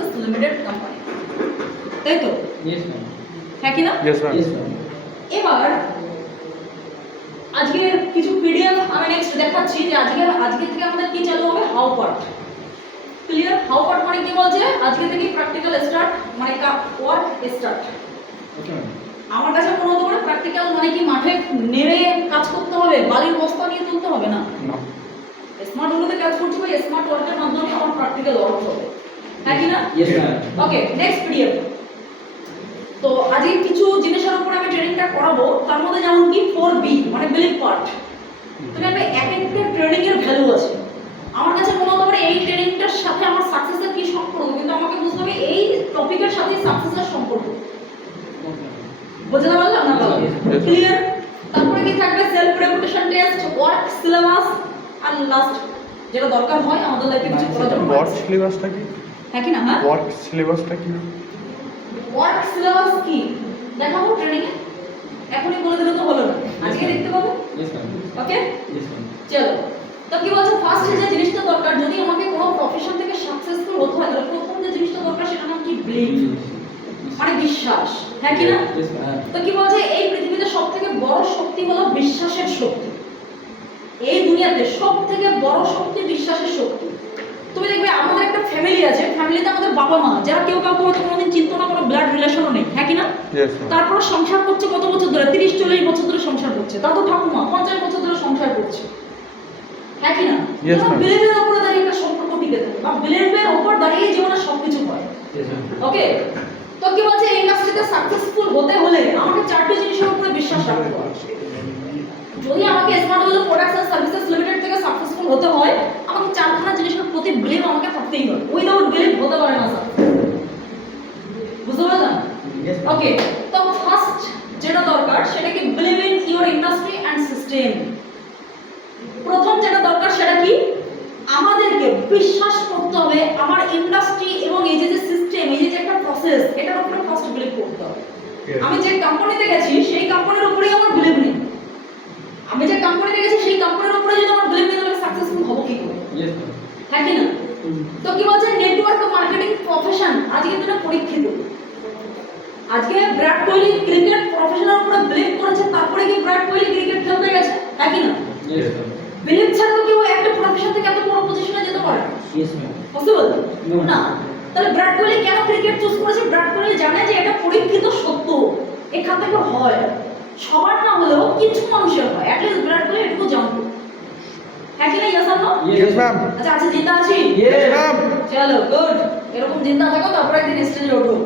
Services limited company, তাই তো? হ্যাঁ কি না? এবার আজকের কিছু পিডিএফ আমি নেক্সট দেখাচ্ছি যে আজকে থেকে আমাদের কি চালু হবে, how part. Clear? How part মানে কি বলছে, আজকে থেকে প্র্যাকটিক্যাল স্টার্ট, মানে ওয়ার্ক স্টার্ট। আমার কাছে মনে হতো মানে প্র্যাকটিক্যাল মানে কি মাঠে নেমে কাজ করতে হবে, বালির বস্তা নিয়ে তুলতে হবে না। স্মার্ট ওয়ার্কে কাজ করছি বা স্মার্ট ওয়ার্কের মাধ্যমে আমার প্র্যাকটিক্যাল ওয়ার্ক হবে, হ্যাঁ কি না? ওকে, নেক্সট পিডিএফ। তো আজকে কিছু জিনিসের উপর আমি ট্রেনিংটা করাবো, তার মধ্যে যেমন কি 4B মানে বিলিভ পার্ট। তুমি একটা এক একটা ট্রেনিং এর ভ্যালু আছে। আমার কাছে মনে হতো মানে এই ট্রেনিংটার সাথে আমার সাকসেসের কি সম্পর্ক, কিন্তু আমাকে বুঝতে হবে এই টপিকের সাথে সাকসেসের সম্পর্ক। বুঝতে পারলাম না? ক্লিয়ার? তারপরে কি থাকবে, self reputation test, work syllabus, আর লাস্ট যেটা দরকার হয় আমাদের লাইফে কিছু করার জন্য, ওয়ার্ক সিলেবাসটা কি? হ্যাঁ কি না? হ্যাঁ, ওয়ার্ক সিলেবাসটা কি? ওয়ার্ক সিলেবাস কি দেখাবো ট্রেনিং এ, এখনই বলে দিলে তো হলো না, আজকে দেখতে পাবো। ওকে, চলো। তো কি বলছো, ফার্স্ট যে জিনিসটা দরকার, যদি আমাকে কোনো প্রফেশন থেকে সাকসেসফুল হতে হয় তাহলে প্রথম যে জিনিসটা দরকার সেটা নাম কি, বিলিভ মানে বিশ্বাস, হ্যাঁ কি না? তো কি বলছে, এই পৃথিবীতে সবথেকে বড় শক্তি হলো বিশ্বাসের শক্তি। এই দুনিয়াতে সবথেকে বড় শক্তি বিশ্বাসের শক্তি। তুমি দেখবে আমাদের একটা ফ্যামিলি আছে, ফ্যামিলিতে আমাদের বাবা মা যারা কেউ কাউকে হয়তো কোনোদিন চিন্তা না করে, ব্লাড রিলেশনও নেই, হ্যাঁ কি না? তারপরে সংসার করছে কত বছর ধরে, 30-40 বছর ধরে সংসার করছে। দাদু ঠাকুমা 50 বছর ধরে সংসার করছে, হ্যাঁ কি না? বিলিভের উপরে দাঁড়িয়ে একটা সম্পর্ক টিকে থাকে, বা বিলিভের উপর দাঁড়িয়ে জীবনে সবকিছু হয়। ওকে, তো কি বলছে, এই ইন্ডাস্ট্রিতে সাকসেসফুল হতে হলে আমাকে 4টি জিনিসের উপরে বিশ্বাস রাখতে হবে। যদি আমাকে smart world products and services limited থেকে সাকসেসফুল হতে হয়, আমাকে 4খানা জিনিসের প্রতি বিলিভ আমাকে থাকতেই হবে। উইদাউট বিলিভ হতে পারে না স্যার, বুঝতে পারলাম? ওকে, তো ফার্স্ট যেটা দরকার সেটা কি, believe in your industry and system. প্রথম যেটা দরকার সেটা কি, আমাদেরকে বিশ্বাস করতে হবে আমার ইন্ডাস্ট্রি এবং এই যে সিস্টেম, এই যে একটা প্রসেস, এটার উপরে ফার্স্ট বিলিভ করতে হবে। আমি যে কোম্পানিতে গেছি সেই কোম্পানির উপরেই আমার বিলিভ নেই, আমি যে কোম্পানিতে গেছি সেই কোম্পানির উপরে যদি আমার বিলিভ নেই তাহলে সাকসেসফুল হবো কি করে, হ্যাঁ কি না? তো কি বলছে, নেটওয়ার্ক মার্কেটিং প্রফেশন আজকে দিনে পরীক্ষিত। আজকে বিরাট কোহলি ক্রিকেট প্রফেশনের উপরে বিলিভ করেছে, তারপরে কি বিরাট কোহলি ক্রিকেট খেলতে গেছে, হ্যাঁ কি না? বিলিভ ছাড়া তো কেউ একটা প্রফেশন থেকে এত বড় পজিশনে যেতে পারে পসিবল না। তাহলে বিরাট কোহলি কেন ক্রিকেট চুজ করেছে? বিরাট কোহলি জানে যে এটা পরীক্ষিত সত্য, এখান থেকে হয়, সবার না হলেও কিছু মানুষের হয়, অ্যাটলিস্ট বিরাট কোহলি এটুকু জানতো, হ্যাঁ কি না? ইয়েস আর নো? Yes ma'am. আচ্ছা আচ্ছা, জিন্দা আছি? Yes ma'am. চলো গুড, এরকম জিন্দা থাকো, তারপর একদিন স্টেজে ওঠো।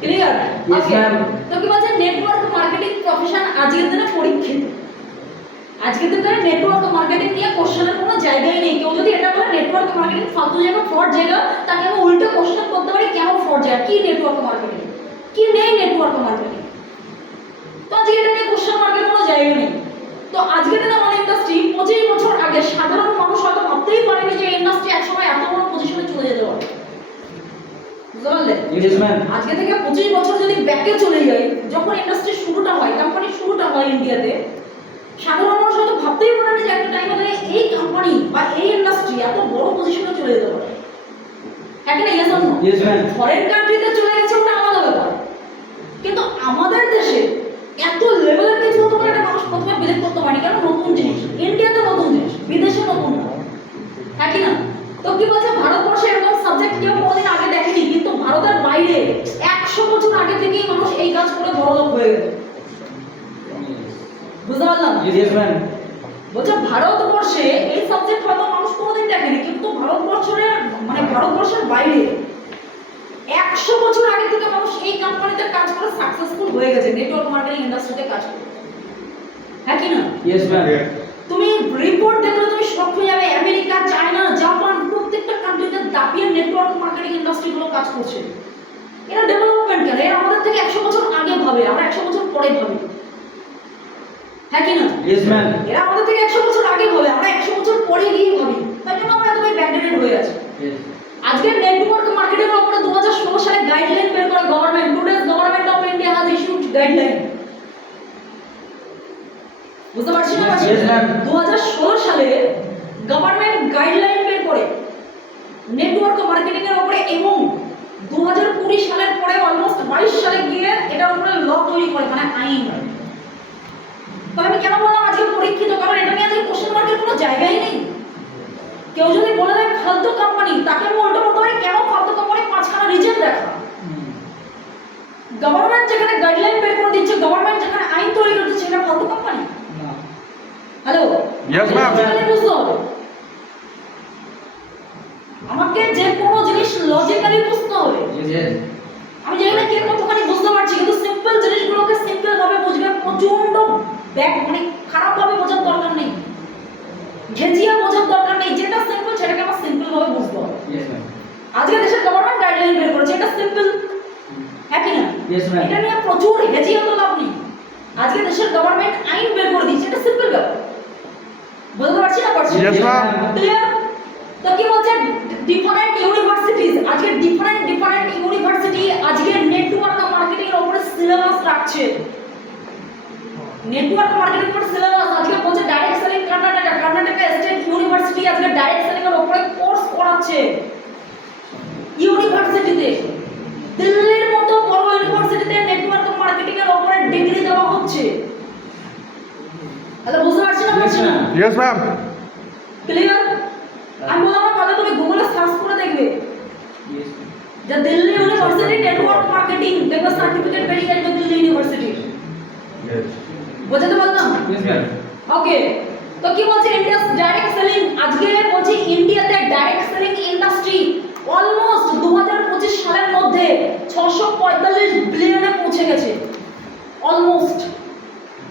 ক্লিয়ার? Yes ma'am. তো কি বলছে, নেটওয়ার্ক মার্কেটিং প্রফেশন আজকের দিনে পরীক্ষিত। আজকের দিনে নেটওয়ার্ক মার্কেটিং নিয়ে কোশ্চেনের কোনো জায়গাই নেই। কেউ যদি এটা বলে নেটওয়ার্ক মার্কেটিং ফালতু জায়গা, ফ্রড জায়গা, তাকে আমি উল্টো কোশ্চেন করতে পারি, কেন ফ্রড জায়গা, কি নেটওয়ার্ক মার্কেটিং, কি নেই নেটওয়ার্ক মার্কেটিং। তো আজকে এটা নিয়ে কোশ্চেন মার্কের কোনো জায়গা নেই। তো আজকের দিনে আমাদের ইন্ডাস্ট্রি 25 বছর আগে সাধারণ মানুষ হয়তো ভাবতেই পারেনি যে ইন্ডাস্ট্রি একসময় এত বড় পজিশনে চলে যেতে পারে, বুঝতে পারলে? আজকে থেকে 25 বছর যদি ব্যাকে চলে যাই, যখন ইন্ডাস্ট্রি শুরুটা হয়, কোম্পানি শুরুটা হয় ইন্ডিয়াতে, সাধারণ মানুষ হয়তো ভাবতেই পারেনি যে একটা টাইমে দাঁড়িয়ে এই কোম্পানি বা এই ইন্ডাস্ট্রি এত বড় পজিশনে চলে যেতে পারে, হ্যাঁ কি না? Yes or no? ফরেন কান্ট্রিতে চলে গেছে ওটা আলাদা ব্যাপার, কিন্তু আমাদের দেশে এত লেভেলের কিছু হতে পারে এটা মানুষ প্রথমে বিলিভ করতে পারেনি। কেন? নতুন জিনিস, ইন্ডিয়াতে নতুন জিনিস, বিদেশে নতুন না, হ্যাঁ কি না? তো কি বলছে, ভারতবর্ষে এরকম সাবজেক্ট কেউ কোনোদিন আগে দেখেনি, কিন্তু ভারতের বাইরে 100 বছর আগে থেকেই মানুষ এই কাজ করে বড়লোক হয়ে গেছে, বুঝতে পারলাম? বলছে ভারতবর্ষে এই সাবজেক্ট হয়তো মানুষ কোনোদিন দেখেনি, কিন্তু ভারতবর্ষের বাইরে 100 বছর আগে থেকে মানুষ এই কোম্পানিতে কাজ করে সাকসেসফুল হয়ে গেছে, নেটওয়ার্ক মার্কেটিং ইন্ডাস্ট্রিতে কাজ করে, হ্যাঁ কি না? তুমি রিপোর্ট দেখলে তুমি শক হয়ে যাবে, আমেরিকা, চায়না, জাপান প্রত্যেকটা কান্ট্রিতে দাপিয়ে নেটওয়ার্ক মার্কেটিং ইন্ডাস্ট্রি গুলো কাজ করছে। এরা ডেভেলপমেন্ট কেন? এরা আমাদের থেকে 100 বছর আগে ভাবে, আমরা 100 বছর পরে ভাবি, হ্যাঁ কি না? এরা আমাদের থেকে 100 বছর আগে ভাবে, আমরা 100 বছর পরে গিয়ে ভাবি, তাই জন্য আমরা এতটাই ব্যাকডেটেড হয়ে আছি। আজকে নেটওয়ার্ক মার্কেটিং এর উপরে 2016 সালে গাইডলাইন বের করা government, today's government of India has issued guideline, বুঝতে পারছেন না? 2016 সালে গভর্নমেন্ট গাইডলাইন বের করে নেটওয়ার্ক মার্কেটিং এর উপরে, এবং Yes, ma'am. লজিক্যালি বুঝতে হবে। আমাকে যে কোনো জিনিস লজিক্যালি বুঝতে হবে। আমি জানি না কে কতখানি বুঝতে পারছি, কিন্তু সিম্পল জিনিসগুলোকে সিম্পল ভাবে বুঝবে, প্রচন্ড মানে খারাপ ভাবে বোঝার দরকার নেই, ঘেজিয়া বোঝার দরকার নেই। যেটা সিম্পল সেটাকে আমার সিম্পল ভাবে বুঝতে হবে। আজকে দেশের গভর্নমেন্ট গাইডলাইন বের করেছে, এটা সিম্পল, হ্যাঁ কি না? এটা নিয়ে প্রচুর ঘেজিয়া তো লাভ নেই। আজকে দেশের গভর্নমেন্ট আইন বের করে দিয়েছে, এটা সিম্পল ব্যাপার। বুঝতে পারছি না পারছি? Yes, ma'am. ক্লিয়ার? তো কি বলছে, ডিফারেন্ট ইউনিভার্সিটিজ, আজকে ডিফারেন্ট ইউনিভার্সিটি আজকে নেটওয়ার্ক মার্কেটিং এর উপরে সিলেবাস রাখছে। নেটওয়ার্ক মার্কেটিং এর সিলেবাস আজকে বলছে direct selling Karnataka state university আজকে ডাইরেক্ট সেলিং এর উপরে কোর্স করাচ্ছে ইউনিভার্সিটিতে। দিল্লির মতো বড় ইউনিভার্সিটিতে নেটওয়ার্ক মার্কেটিং এর উপরে ডিগ্রি দেওয়া হচ্ছে। তাহলে বুঝতে পারছি না পারছি না? Yes, ma'am. ক্লিয়ার? আমি বললাম না, তাহলে তুমি গুগলে সার্চ করে দেখবে যে দিল্লি ইউনিভার্সিটি নেটওয়ার্ক মার্কেটিং, দেখবে সার্টিফিকেট বেরিয়ে আসবে দিল্লি ইউনিভার্সিটি। বুঝতে পারলাম? ওকে। তো কি বলছে, ইন্ডিয়াস ডাইরেক্ট সেলিং আজকে বলছে ইন্ডিয়াতে ডাইরেক্ট সেলিং ইন্ডাস্ট্রি অলমোস্ট 2025 সালের মধ্যে 645 বিলিয়নে পৌঁছে গেছে, অলমোস্ট।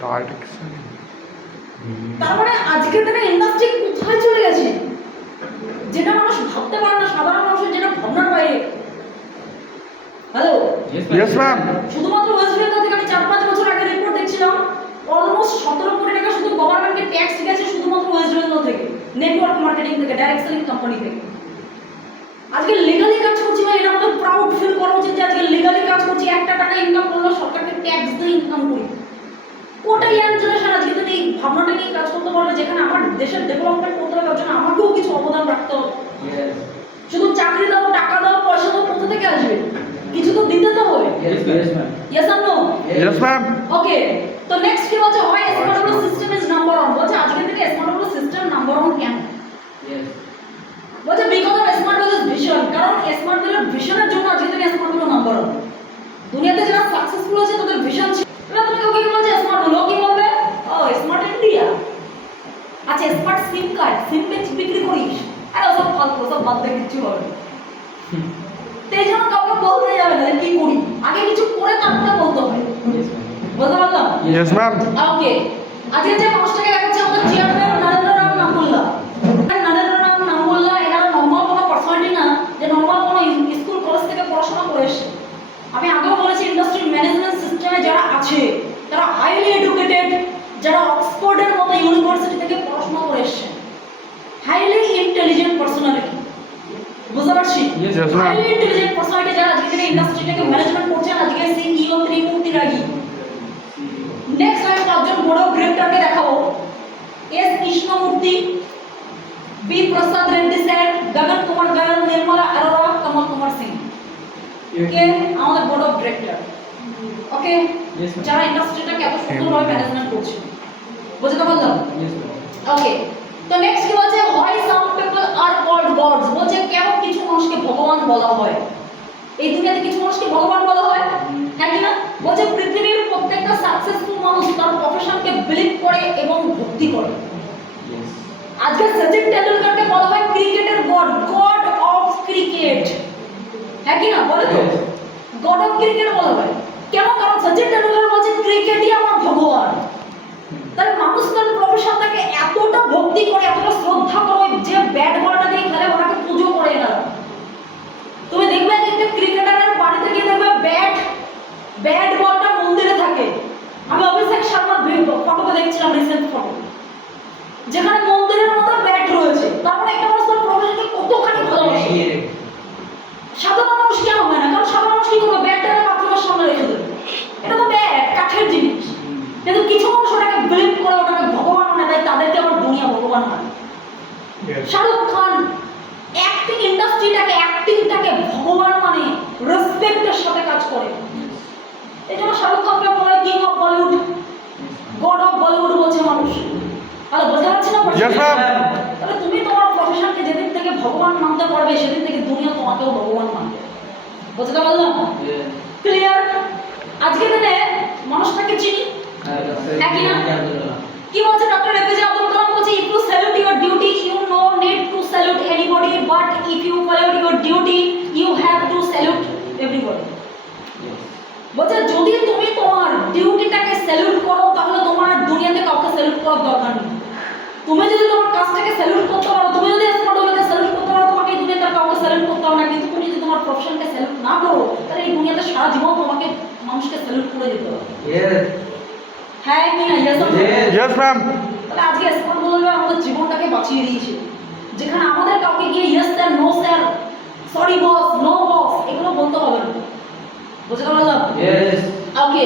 Direct. তার মানে আজকের দিনে ইন্ডাস্ট্রি কোথায় চলে গেছে, যেটা মানুষ ভাবতে পারে না, সাধারণ মানুষের যেটা ভাবনার বাইরে। Hello, Yes, ma'am. শুধুমাত্র ওয়েস্ট বেঙ্গল থেকে আমি 4-5 বছর আগে রিপোর্ট দেখছিলাম, অলমোস্ট 17 কোটি টাকা শুধু গভর্নমেন্টকে ট্যাক্স গেছে শুধুমাত্র ওয়েস্ট বেঙ্গল থেকে, নেটওয়ার্ক মার্কেটিং থেকে, ডাইরেক্ট সেলিং কোম্পানি থেকে। আজকে লিগালি কাজ করছি ভাই, এটা আমাদের প্রাউড ফিল করা উচিত যে আজকে লিগালি কাজ করছি, একটা টাকা ইনকাম করলে সরকারকে ট্যাক্স দিয়ে ইনকাম করি। কোটা ইয়াং জেনারেশন আজকে যদি এই ভাবনাটা নিয়ে কাজ করতে পারবে, যেখানে আমার দেশের ডেভেলপমেন্ট করতে হবে, তার জন্য আমাকেও কিছু অবদান রাখতে হবে। শুধু চাকরি দাও, টাকা দাও, পয়সা দাও, কোথা থেকে আসবে? কিছু তো দিতে তো হবে। Yes or no? Yes, ma'am. Okay. তো নেক্সট কি বলছে, হয় স্মার্ট সিস্টেম ইজ নাম্বার 1। বলছে আজকে থেকে স্মার্ট সিস্টেম নাম্বার 1 কেন? বলছে বিকজ অফ স্মার্ট ভিশন, কারণ স্মার্ট ভিশনের জন্য আজকে থেকে স্মার্ট নাম্বার 1। দুনিয়াতে যারা সাকসেসফুল আছে তাদের ভিশন ছিল। এবার তুমি কাউকে কি বলছে স্মার্ট হলো, কি বলবে? ও স্মার্ট ইন্ডিয়া। আচ্ছা স্মার্ট সিম কার্ড, সিম বিক্রি করিস? আরে ওসব ফালতু, ওসব বাদ দিয়ে কিছু হবে না। এই জন্য কাউকে বলতে যাবে না কি করি, আগে কিছু করে তারপরে বলতে হয়। বলতে পারলাম? Yes, ma'am. ওকে। আজকে যে মানুষটাকে দেখাচ্ছে আমাদের চেয়ারম্যান নরেন্দ্র রাম নামুল্লা, এরা নর্মাল কোনো পার্সোনালিটি না যে নর্মাল কোনো স্কুল কলেজ থেকে পড়াশোনা করে এসেছে। আমি আগেও বলেছি ইন্ডাস্ট্রি ম্যানেজমেন্ট সিস্টেমে যারা আছে তারা হাইলি এডুকেটেড, যারা অক্সফোর্ডের মতো ইউনিভার্সিটি থেকে পড়াশোনা করে এসেছে, হাইলি ইন্টেলিজেন্ট পার্সোনালিটি। বুঝতে পারছি? Yes, ma'am. Highly intelligent personality যারা আজকে থেকে ইন্ডাস্ট্রিটাকে ম্যানেজমেন্ট করছেন, আজকে সিইও ত্রিমূর্তি রাগী। নেক্সট আমি 5 জন বড় ডিরেক্টরকে দেখাবো। এস কৃষ্ণমূর্তি, বি প্রসাদ রেড্ডি স্যার, গগন কুমার গায়ল, নির্মলা অরোরা, কমল কুমার সিং। কে আমাদের বোর্ড অফ ডিরেক্টর। ওকে, যারা ইন্ডাস্ট্রিটাকে এত সুন্দরভাবে ম্যানেজমেন্ট করছে। বুঝতে পারলাম? ওকে। তো নেক্সট কি বলছে, হয় some people are called gods. বলছে কেন কিছু মানুষকে ভগবান বলা হয়, এই দুনিয়াতে কিছু মানুষকে ভগবান বলা হয়, হ্যাঁ কি না? বলছে পৃথিবীর প্রত্যেকটা সাকসেসফুল মানুষ তার প্রফেশনকে বিলিভ করে এবং ভক্তি করে। আজকে সচিন টেন্ডুলকারকে বলা হয় ক্রিকেটের গড, গড অফ ক্রিকেট, হ্যাঁ কি না? বলে তো গড অফ ক্রিকেট বলা হয়। কেন? কারণ সচিন টেন্ডুলকার বলছে ক্রিকেটই আমার ভগবান। তার মানুষ তার প্রফেশনটাকে এতটা ভক্তি করে, এতটা শ্রদ্ধা করে যে ব্যাট বলটা দিয়ে খেলে ওটাকে পুজো করে না। তুমি দেখবে একটা ক্রিকেটারের বাড়িতে গিয়ে দেখবে ব্যাট বলটা মন্দিরে থাকে। আমি অভিষেক শর্মার ফটোতে দেখছিলাম, রিসেন্ট ফটো, যেখানে মন্দিরের মতো ব্যাট রয়েছে। তার মানে একটা মানুষ তার প্রফেশনকে কতখানি ভালোবাসে। সাধারণ মানুষ কেন হয় না? কারণ সাধারণ মানুষ কি করবে, ব্যাটটা বাথরুমের সামনে রেখে দেবে, এটা তো ব্যাট, কাঠের জিনিস। কিন্তু কিছু মানুষ ওটাকে বিলিভ করে, ওটাকে ভগবান মানে, তাই তাদেরকে আবার দুনিয়া ভগবান মানে। শাহরুখ খান অ্যাক্টিংটাকে ভগবান মানে রেসপেক্টের সাথে কাজ করে। এই জন্য শাহরুখ খানকে বলা হয় king of Bollywood, god of Bollywood বলছে মানুষ। তাহলে বোঝা যাচ্ছে না? তাহলে তুমি তোমার প্রফেশনকে যেদিন থেকে ভগবান মানতে পারবে, সেদিন থেকে দুনিয়া তোমাকেও ভগবান মানবে। বুঝতে পারলাম? ক্লিয়ার? আজকে দিনে মানুষটাকে চিনি, হ্যাঁ কি না? কি বলছে ডক্টর এপিজে আব্দুল কালাম? বলছে if you salute your duty you no need to salute anybody but if you follow your duty you have to salute everybody বলছে যদি তুমি তোমার ডিউটিটাকে স্যালুট করো তাহলে তোমার দুনিয়াতে কাউকে স্যালুট করার দরকার নেই তুমি যদি তোমার কাজটাকে স্যালুট করতে পারো তুমি যদি স্মার্ট হলে স্যালুট করতে পারো তোমাকে এই দুনিয়াতে কাউকে স্যালুট করতে হবে না কিন্তু তুমি যদি তোমার প্রফেশনকে স্যালুট না করো তাহলে এই দুনিয়াতে সারা জীবন তোমাকে মানুষকে স্যালুট করে যেতে হবে হ্যাঁ কি না Yes, ma'am. তাহলে আজকে স্মার্ট বলবে আমাদের জীবনটাকে বাঁচিয়ে দিয়েছে যেখানে আমাদের কাউকে গিয়ে yes sir no sir sorry boss no boss এগুলো বলতে হবে না বুঝতে পারলাম ওকে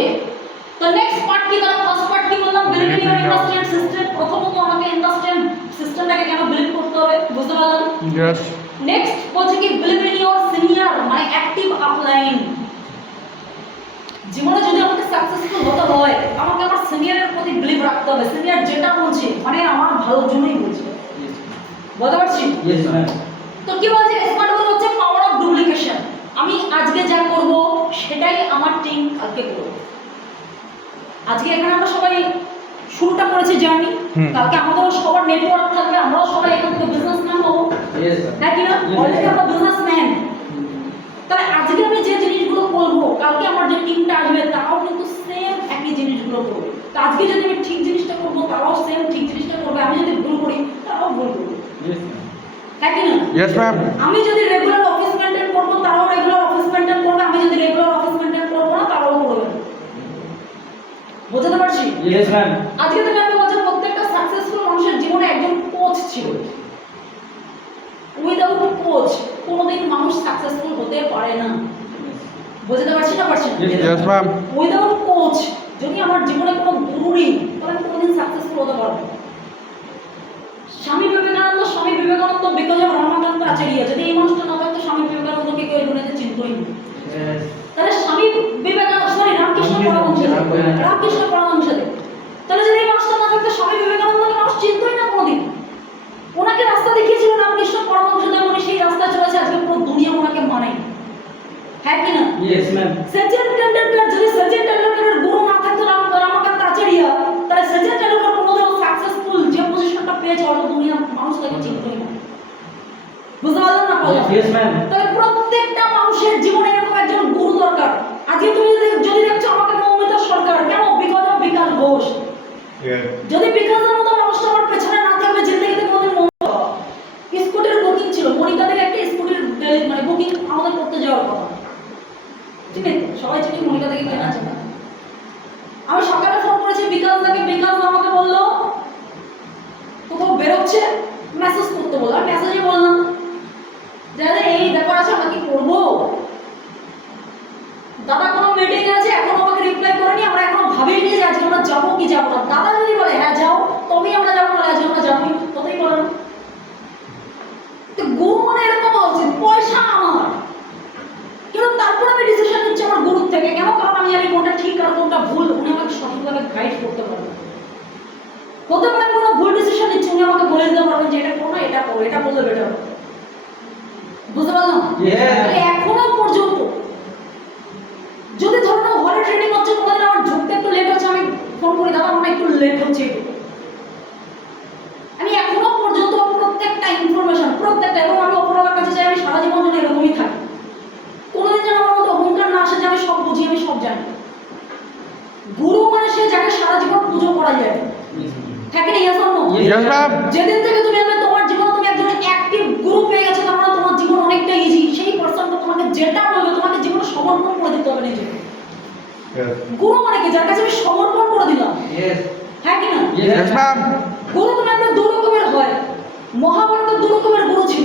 তো নেক্সট পার্ট কি তাহলে ফার্স্ট পার্ট কি বললাম believe in your industrial system প্রথমত আমাকে ইন্ডাস্ট্রিয়াল সিস্টেমটাকে কেন বিলিভ করতে হবে বুঝতে পারলাম Yes. নেক্সট বলছে কি বিলিভ ইন ইওর সিনিয়র মানে অ্যাক্টিভ আপলাইন জীবনে যদি আমাকে সাকসেসফুল হতে হয় আমাকে আমার সিনিয়রের প্রতি বিলিভ রাখতে হবে সিনিয়র যেটা বলছে মানে আমার ভালোর জন্যই বলছে বুঝতে পারছি তো কি বলছে স্মার্ট ওয়ার্ক হচ্ছে পাওয়ার অফ ডুপ্লিকেশন আমি আজকে যা করব সেটাই আমার টিম কালকে করবে আজকে এখানে আমরা সবাই শুরুটা করেছি জার্নি কালকে আমাদেরও সবার নেটওয়ার্ক থাকবে আমরাও সবাই এখান থেকে বিজনেসম্যান হবো হ্যাঁ কি না অলরেডি আমরা বিজনেসম্যান তাহলে আজকে আমি যে জিনিসগুলো করবো কালকে আমার যে টিমটা আসবে তারাও কিন্তু সেম একই জিনিসগুলো করবে তো আজকে যদি আমি ঠিক জিনিসটা করবো তারাও সেম ঠিক জিনিসটা করবে আমি যদি ভুল করি তারাও ভুল করবে হ্যাঁ কি না Yes, ma'am. আমি যদি রেগুলার অফিস মেইনটেইন করব তারাও রেগুলার অফিস মেইনটেইন করবে আমি যদি রেগুলার অফিস মেইনটেইন করব না তারাও করবে বুঝতে পারছি Yes, ma'am. আজকে থেকে আমি বলছি প্রত্যেকটা সাকসেসফুল মানুষের জীবনে একজন কোচ ছিল উইদাউট কোচ কোনোদিন মানুষ সাকসেসফুল হতে পারে না বুঝতে পারছি না পারছি না Yes, ma'am. উইদাউট কোচ যদি আমার জীবনে কোনো গুরু নেই তাহলে আমি কোনোদিন সাকসেসফুল হতে পারবো না স্বামী বিবেকানন্দ বিকজ অফ রমাকান্ত আচার্য যদি এই মানুষটা না থাকতো স্বামী বিবেকানন্দকে কেউ এই দুনিয়াতে চিনতই না তাহলে স্বামী বিবেকানন্দ সরি রামকৃষ্ণ পরমহংসদেব তাহলে যদি এই মানুষটা না থাকতো স্বামী বিবেকানন্দকে মানুষ চিনতই না কোনোদিন ওনাকে রাস্তা দেখিয়েছিল রামকৃষ্ণ পরমহংসদেব উনি সেই রাস্তায় চলেছে আজকে পুরো দুনিয়া ওনাকে মানে হ্যাঁ কি না Yes, ma'am. সচিন টেন্ডুলকার যদি সচিন টেন্ডুলকারের গুরু না থাকতো রমাকান্ত আচার্য তাহলে সচিন টেন্ডুলকার কোনোদিনও সাকসেসফুল যে পজিশনটা পেয়েছে অল দুনিয়া মানুষ তাকে চিনতই না বুঝতে পারলাম না Yes, ma'am. তাহলে প্রত্যেকটা মানুষের জীবনে এরকম একজন গুরু দরকার আজকে তুমি যদি দেখছো আমাকে মৌমিতা সরকার কেন বিকজ অফ বিকাশ ঘোষ যদি বিকাশের মতো মানুষটা আমার পেছনে না থাকবে জিন্দেগিতে কোনোদিন স্কুটির বুকিং ছিল মনিকাদের একটা স্কুটির মানে বুকিং আমাদের করতে যাওয়ার কথা ঠিক আছে সবাই চিনি মনিকা থেকে কেনা আছে না আমি সকালে ফোন করেছি বিকাশদাকে বিকাশ আমাকে বললো কোথাও বেরোচ্ছে মেসেজ করতে বললো আর মেসেজে বললাম দাদা এই ব্যাপার আছে আমরা কি করবো দাদা কোনো মিটিং আছে এখন আমাকে রিপ্লাই করেনি আমরা এখনো ভাবিনি যে আজকে আমরা যাবো কি যাবো না দাদা যদি বলে হ্যাঁ যাও তবেই আমরা যাবো না আজকে আমরা যাবোই তবেই বলো না তো গুরু মানে এরকম হচ্ছে পয়সা আমার কিন্তু তারপর আমি ডিসিশন নিচ্ছি আমার গুরুর থেকে কেন কারণ আমি জানি কোনটা ঠিক আর কোনটা ভুল উনি আমাকে সঠিকভাবে গাইড করতে পারবেন হতে পারে কোনো ভুল ডিসিশন নিচ্ছি উনি আমাকে বলে দিতে পারবেন যে এটা করো না এটা করো এটা করলে বেটার হবে বুঝতে পারলাম এখনো পর্যন্ত যদি ধরো না হলে ট্রেনিং হচ্ছে কোনোদিন আমার ঢুকতে একটু লেট হচ্ছে আমি ফোন করি দাদা আমার একটু লেট হচ্ছে আমি এখনো পর্যন্ত প্রত্যেকটা ইনফরমেশন প্রত্যেকটা এবং আমি অপরাধের কাছে চাই আমি সারা জীবন যেন এরকমই থাকি কোনোদিন যেন আমার মধ্যে অহংকার না আসে যে আমি সব বুঝি আমি সব জানি গুরু মানে সে যাকে সারা জীবন পুজো করা যায় থাকে না Yes, ma'am. যেদিন থেকে তুমি আমি তোমার জীবনে তুমি একজন অ্যাক্টিভ গুরু পেয়ে গেছো তার মানে তোমার জীবন অনেকটা ইজি সেই পারসনটা তোমাকে যেটা বলবে তোমাকে জীবনে সমর্পণ করে দিতে হবে নিজেকে গুরু মানে কি যার কাছে আমি সমর্পণ করে দিলাম হ্যাঁ কি না Yes, ma'am. গুরু তুমি আমরা দু রকমের হয় মহাভারতের দু রকমের গুরু ছিল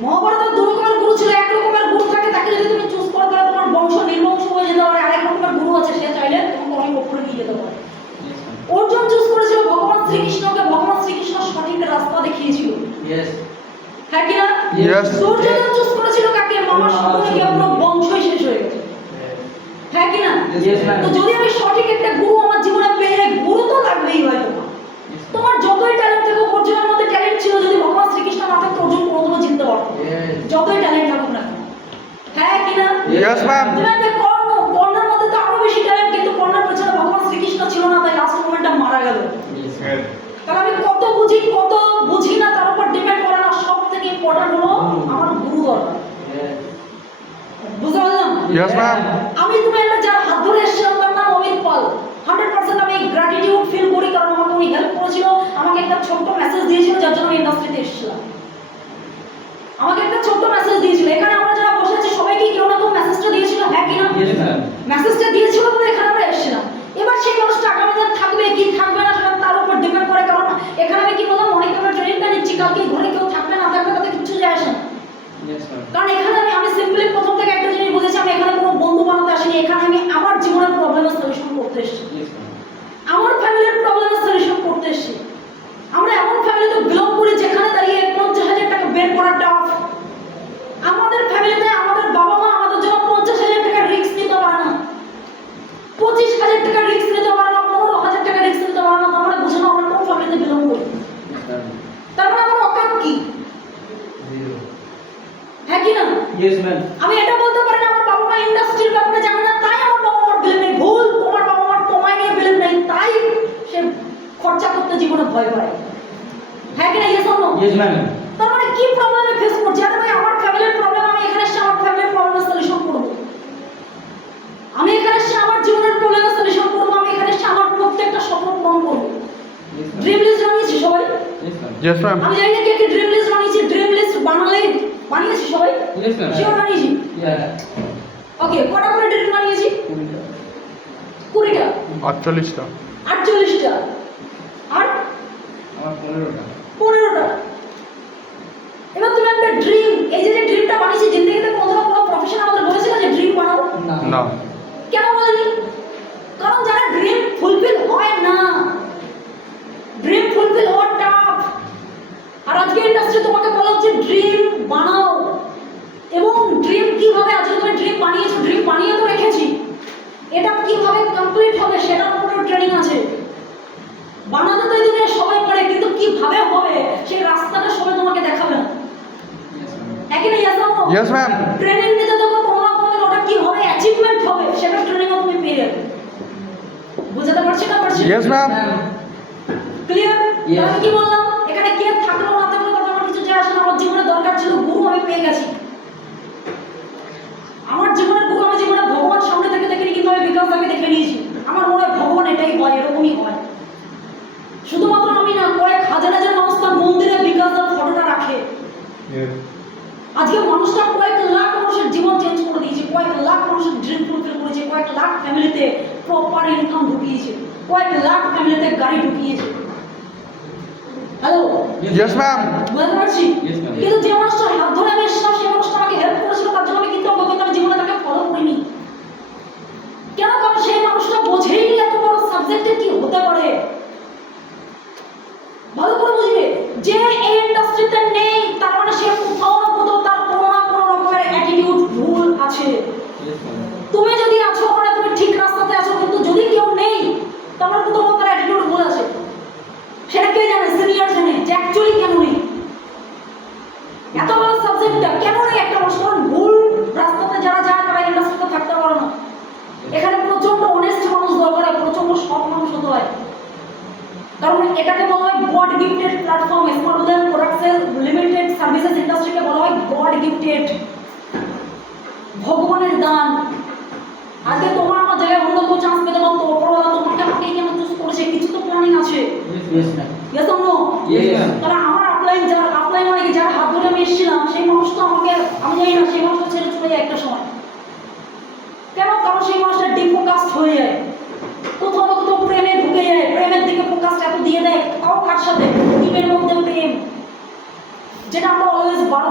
মহাভারতের দু রকমের গুরু ছিল এক রকমের গুরু থাকে তাকে যদি তুমি চুজ করো তাহলে তোমার বংশ নির্বংশ হয়ে যেতে পারে আরেক রকমের গুরু আছে সে চাইলে তোমাকে অনেক উপরে নিয়ে যেতে পারে অর্জুন চুজ করেছিল ভগবান শ্রীকৃষ্ণকে ভগবান শ্রীকৃষ্ণ সঠিক রাস্তা দেখিয়েছিল হ্যাঁ কি না Yes. দুর্যোধন চুজ করেছিল কাকে মামার সঙ্গে গিয়ে পুরো বংশই শেষ হয়ে গেছে হ্যাঁ কি না Yes, ma'am. তো যদি আমি সঠিক একটা গুরু আমার জীবনে পেয়ে যাই গুরু তো লাগবেই হয় তোমার যতই ট্যালেন্ট থাকুক অর্জুনের মধ্যে ট্যালেন্ট ছিল যদি ভগবান শ্রীকৃষ্ণ না থাকতো অর্জুন কোনোদিনও জিততে পারতো যতই ট্যালেন্ট থাকুক না হ্যাঁ কি না Yes, ma'am. কর্ণের মধ্যে তো আরো বেশি ট্যালেন্ট কিন্তু কর্ণের পেছনে ভগবান শ্রীকৃষ্ণ ছিল না তাই লাস্ট মোমেন্টটা মারা গেল কারণ আমি কত বুঝি না তার উপর ডিপেন্ড করে না, সব থেকে ইম্পর্টেন্ট হলো আমার গুরু দরকার। বুঝতে পারলাম? Yes, ma'am. আমি তুমি একটা যার হাত ধরে এসেছিলাম তার নাম অমিত পাল। 100% আমি গ্র্যাটিটিউড ফিল করি, কারণ আমাকে উনি হেল্প করেছিল, আমাকে একটা ছোট্ট মেসেজ দিয়েছিল যার জন্য আমি ইন্ডাস্ট্রিতে এসেছিলাম। আমাকে একটা ছোট্ট মেসেজ দিয়েছিল। এখানে আমরা যারা বসে আছি সবাই কি কেউ না কেউ মেসেজটা দিয়েছিল, হ্যাঁ কি না? মেসেজটা দিয়েছিল বলে এখানে আমরা এসেছিলাম। এবার সেই মানুষটা আগামী দিন থাকবে কি থাকবে না সেটা তার উপর ডিপেন্ড করে, কারণ এখানে আমি কি বললাম অনেক আমরা ট্রেনিংটা নিচ্ছি, কালকে ঘরে কেউ থাকবে না থাকবে তাতে কিছু যায় আসে না। কারণ এখানে আমি সিম্পলি প্রথম থেকে একটা জিনিস বুঝেছি, আমি এখানে কোনো বন্ধু বানাতে আসিনি, এখানে আমি আমার জীবনের প্রবলেমের সলিউশন করতে এসেছি, আমার ফ্যামিলির প্রবলেমের সলিউশন করতে এসেছি। আমরা এমন ফ্যামিলিতে বিলং করি যেখানে দাঁড়িয়ে 50,000 টাকা বের করা টাফ। আমাদের ফ্যামিলিতে আমাদের বাবা মা আমাদের জন্য 50,000 টাকা রিস্ক নিতে পারে না, 25,000 টাকা রিস্ক নিতে পারে না, 15,000 টাকা রিস্ক নিতে পারে না। আমরা বুঝে না আমরা কোন ফ্যামিলিতে বিলং করি। তারপরে আমার অকাত কি, হ্যাঁ কি না? আমি এটা বলতে পারি না আমার বাবা মা ইন্ডাস্ট্রির ব্যাপারে জানে না তাই আমার বাবা মার বিলিভ নেই। ভুল, তোমার বাবা মার তোমায় নিয়ে বিলিভ নেই তাই সে খরচা করতে জীবনে ভয় পায়, হ্যাঁ কি না? Yes or no? তার মানে কি প্রবলেমে ফেস করছি? আরে ভাই আমার ফ্যামিলির প্রবলেম, আমি এখানে এসে আমার ফ্যামিলির প্রবলেমের সলিউশন করব। আমি এখানে এসে আমার জীবনের প্রবলেমের সলিউশন করব। আমি এখানে এসে আমার প্রত্যেকটা স্বপ্ন পূরণ করব। ড্রিম লিস্ট বানিয়েছি সবাই? Yes, ma'am. আমি জানি না কে কে ড্রিম লিস্ট বানিয়েছি। ড্রিম লিস্ট বানিয়েছি সবাই? শিওর বানিয়েছি? ওকে, কটা করে ড্রিম বানিয়েছি? 20টা, 48টা। 48টা, আর 15টা। এবার তুমি একটা ড্রিম, এই যে ড্রিমটা বানিয়েছি, জিন্দেগিতে কোনোদিনও কোনো প্রফেশন আমাদের বলেছিল যে ড্রিম বানাও? না। কেন বলেনি? কারণ যারা ড্রিম ফুলফিল হয় না, ড্রিম ফুলফিল হওয়া টাফ। আর আজকে ইন্ডাস্ট্রি তোমাকে বলা হচ্ছে ড্রিম বানাও, এবং ড্রিম কিভাবে, আজকে তুমি ড্রিম বানিয়েছো, ড্রিম বানিয়ে তো রেখেছি, এটা কিভাবে কমপ্লিট হবে সেটার উপর ট্রেনিং আছে। বানাতে তো এই দুনিয়ায় সবাই পারে, কিন্তু কিভাবে হবে সেই রাস্তাটা সবাই তোমাকে দেখাবে না, একই না? Yes or no? Yes, ma'am. Training নিতে তবে কোনো না কোনো ওটা কিভাবে অ্যাচিভমেন্ট হবে সেটা ট্রেনিংও তুমি পেয়ে যাবে। বুঝাতে পারছি না? পারছি? Yes, ma'am. ক্লিয়ার? Yes. আমি কি বললাম, এখানে কে থাকলো না থাকলো কথা আমার কিছু যায় আসে না। আমার জীবনে দরকার ছিল গুরু, আমি পেয়ে গেছি। আমার জীবনের গুরু আমি জীবনে ভগবান সামনে থেকে দেখিনি, কিন্তু আমি বিকাশটাকে দেখে নিয়েছি। আমার মনে হয় ভগবান এটাই হয়, এরকমই হয়। শুধুমাত্র আমি না, কয়েক হাজার হাজার মানুষ তার মন্দিরে বিকাশদার ফটোটা রাখে। আজকে মানুষটা কয়েক লাখ মানুষের জীবন চেঞ্জ করে দিয়েছে, কয়েক লাখ মানুষের ড্রিম ফুলফিল করেছে, কয়েক লাখ ফ্যামিলিতে প্রপার ইনকাম ঢুকিয়েছে, কয়েক লাখ ফ্যামিলিতে গাড়ি ঢুকিয়েছে। হ্যালো? Yes, ma'am. বুঝতে পারছি? Yes, ma'am. কিন্তু যে মানুষটার হাত ধরে আমি এসেছিলাম, সেই মানুষটা আমাকে হেল্প করেছিল, তার জন্য আমি কিন্তু অবগত, আমি জীবনে তাকে ফলো করিনি। কেন? কারণ সেই মানুষটা বোঝেইনি এত বড় সাবজেক্টে কি হতে পারে। ভালো করে বুঝবে, যে এই ইন্ডাস্ট্রিতে নেই তার মানে সে কোথাও না কোথাও তার কোনো না কোনো রকমের অ্যাটিটিউড ভুল আছে। তুমি যদি আছো মানে তুমি ঠিক রাস্তাতে আছো, কিন্তু যদি কেউ নেই তার মানে কোথাও তার অ্যাটিটিউড ভুল আছে। সেটা কে জানে? সিনিয়র জানে যে অ্যাকচুয়ালি কেন নেই, এত বড় সাবজেক্টটা কেন নেই একটা মানুষ। কারণ ভুল রাস্তাতে যারা যায় তারা ইন্ডাস্ট্রিতে থাকতে পারে না। এখানে প্রচন্ড অনেস্ট মানুষ দরকার হয়, প্রচন্ড সৎ মানুষ হতে হয়। কারণ এটাকে বলা হয় god gifted platform. Smart Udayan products limited services ইন্ডাস্ট্রিকে বলা হয় গড গিফটেড, ভগবানের দান। আজকে তোমার আমার জায়গায় অন্য কেউ চান্স পেতে পারতো, ওপরওয়ালা তোমাকে আমাকে কেন চুজ করেছে, কিছু তো প্ল্যানিং আছে। Yes or no? তাহলে আমার আপলাইন মানে কি, যার হাত ধরে আমি এসেছিলাম সেই মানুষটা আমাকে, আমি জানি না সেই মানুষটা ছেড়ে চলে যায় একটা সময়। কেন? কারণ সেই মানুষটা ডিফোকাসড হয়ে যায়, কোথাও না কোথাও প্রেমে ঢুকে যায়, প্রেমের দিকে ফোকাস এত দিয়ে দেয়। তাও কার সাথে? টিমের মধ্যে প্রেম, যেটা আমরা অলওয়েজ বারো